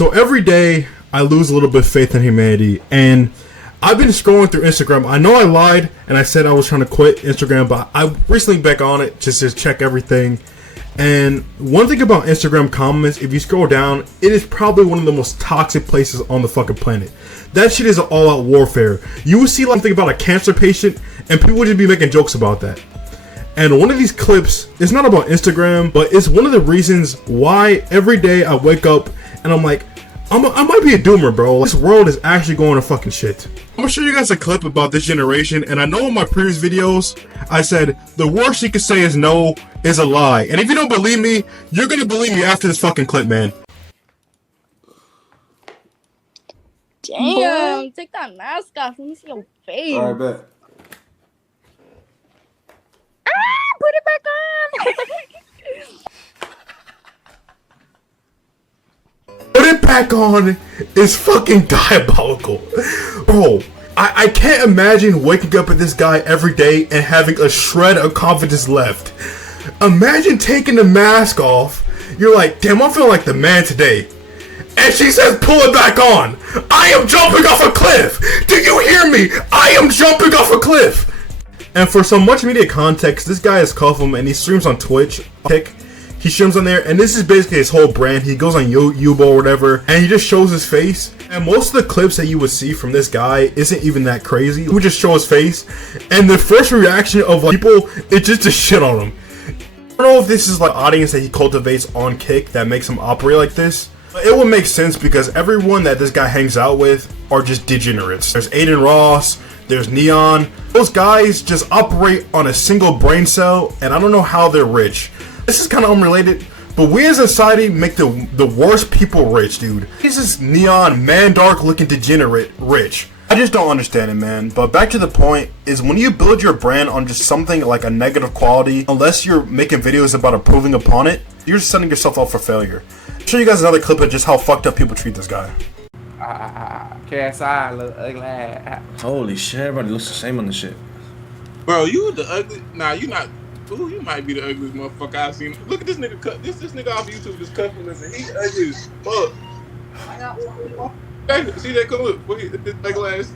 So every day I lose a little bit of faith in humanity, and I've been scrolling through Instagram. I know I lied and I said I was trying to quit Instagram, but I recently back on it just to check everything. And one thing about Instagram comments, if you scroll down, it is probably one of the most toxic places on the fucking planet. That shit is an all-out warfare. You will see like something about a cancer patient, and people would just be making jokes about that. And one of these clips, it's not about Instagram, but it's one of the reasons why every day I wake up and I'm like, I might be a doomer, bro. This world is actually going to fucking shit. I'm gonna show you guys a clip about this generation, and I know in my previous videos, I said, the worst you could say is no is a lie. And if you don't believe me, you're gonna believe me after this fucking clip, man. Damn, take that mask off. Let me see your face. Alright, bet. Put it back on. Put it back on is fucking diabolical. Bro, I can't imagine waking up with this guy every day and having a shred of confidence left. Imagine taking the mask off. You're like, damn, I'm feeling like the man today. And she says, pull it back on. I am jumping off a cliff. Do you hear me? I am jumping off a cliff. And for some much media context, this guy is Cuffem and he streams on Twitch. He streams on there, and this is basically his whole brand. He goes on Yubo or whatever, and he just shows his face. And most of the clips that you would see from this guy isn't even that crazy. He would just show his face, and the first reaction of like, people is just to shit on him. I don't know if this is like audience that he cultivates on Kick that makes him operate like this. But it would make sense because everyone that this guy hangs out with are just degenerates. There's Adin Ross, there's Neon. Those guys just operate on a single brain cell, and I don't know how they're rich. This is kind of unrelated, but we as a society make the worst people rich, dude. This is Neon, man dark looking degenerate rich. I just don't understand it, man. But back to the point is when you build your brand on just something like a negative quality, unless you're making videos about improving upon it, you're just setting yourself up for failure. I'll show you guys another clip of just how fucked up people treat this guy. KSI, little ugly ass. Holy shit, everybody looks the same on the shit. Bro, you the ugly. Nah, you not. Ooh, you might be the ugliest motherfucker I've seen. Look at this nigga cut. This nigga off YouTube just cuffing us, and he ugly as fuck. Hey, see that? Come look. Look at this ugly ass.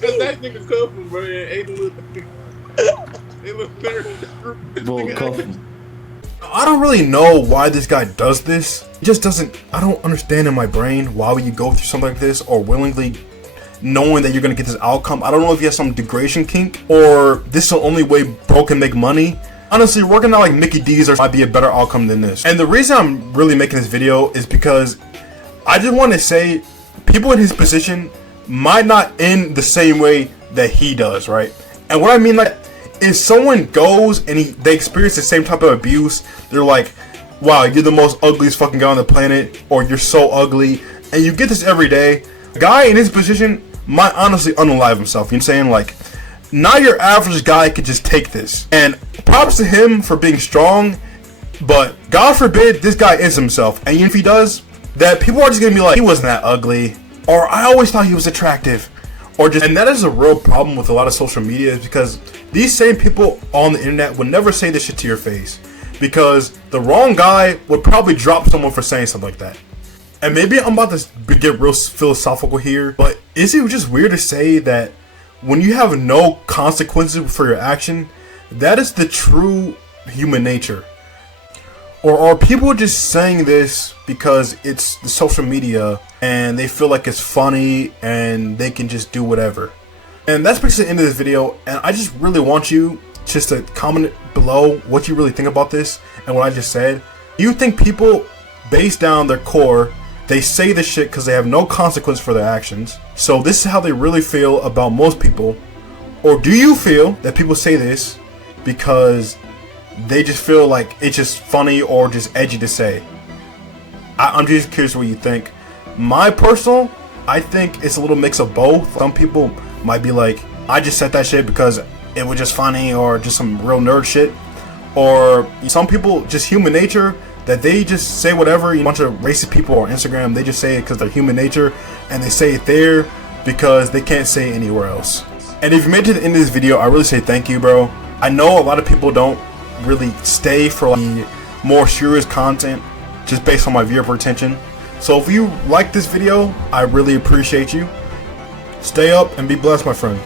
Cause that nigga cuffing, bro, and ain't they look better. Bull Cuffem. I don't really know why this guy does this. It just doesn't. I don't understand in my brain why would you go through something like this or willingly knowing that you're gonna get this outcome. I don't know if you have some degradation kink or this is the only way bro can make money. Honestly, working out like Mickey D's might be a better outcome than this. And the reason I'm really making this video is because I just want to say people in his position might not end the same way that he does, right? And what I mean like if someone goes and they experience the same type of abuse, they're like, wow, you're the most ugliest fucking guy on the planet, or you're so ugly, and you get this every day. A guy in his position might honestly unalive himself. You know what I'm saying? Like, not your average guy could just take this. And props to him for being strong, but God forbid this guy is himself. And even if he does, that people are just gonna be like, he wasn't that ugly, or I always thought he was attractive, or just. And that is a real problem with a lot of social media, is because these same people on the internet would never say this shit to your face, because the wrong guy would probably drop someone for saying something like that. And maybe I'm about to get real philosophical here, but is it just weird to say that when you have no consequences for your action, that is the true human nature? Or are people just saying this because it's the social media and they feel like it's funny and they can just do whatever? And that's basically the end of this video, and I just really want you just to comment below what you really think about this and what I just said. Do you think people, based down their core, they say this shit because they have no consequence for their actions, so this is how they really feel about most people? Or do you feel that people say this because they just feel like it's just funny or just edgy to say? I'm just curious what you think. My personal, I think it's a little mix of both. Some people might be like, I just said that shit because it was just funny or just some real nerd shit. Or some people, just human nature, that they just say whatever. A bunch of racist people on Instagram, they just say it because they're human nature, and they say it there because they can't say it anywhere else. And if you made it to the end of this video, I really say thank you, bro. I know a lot of people don't really stay for like the more serious content just based on my viewer retention. So if you like this video, I really appreciate you. Stay up and be blessed, my friend.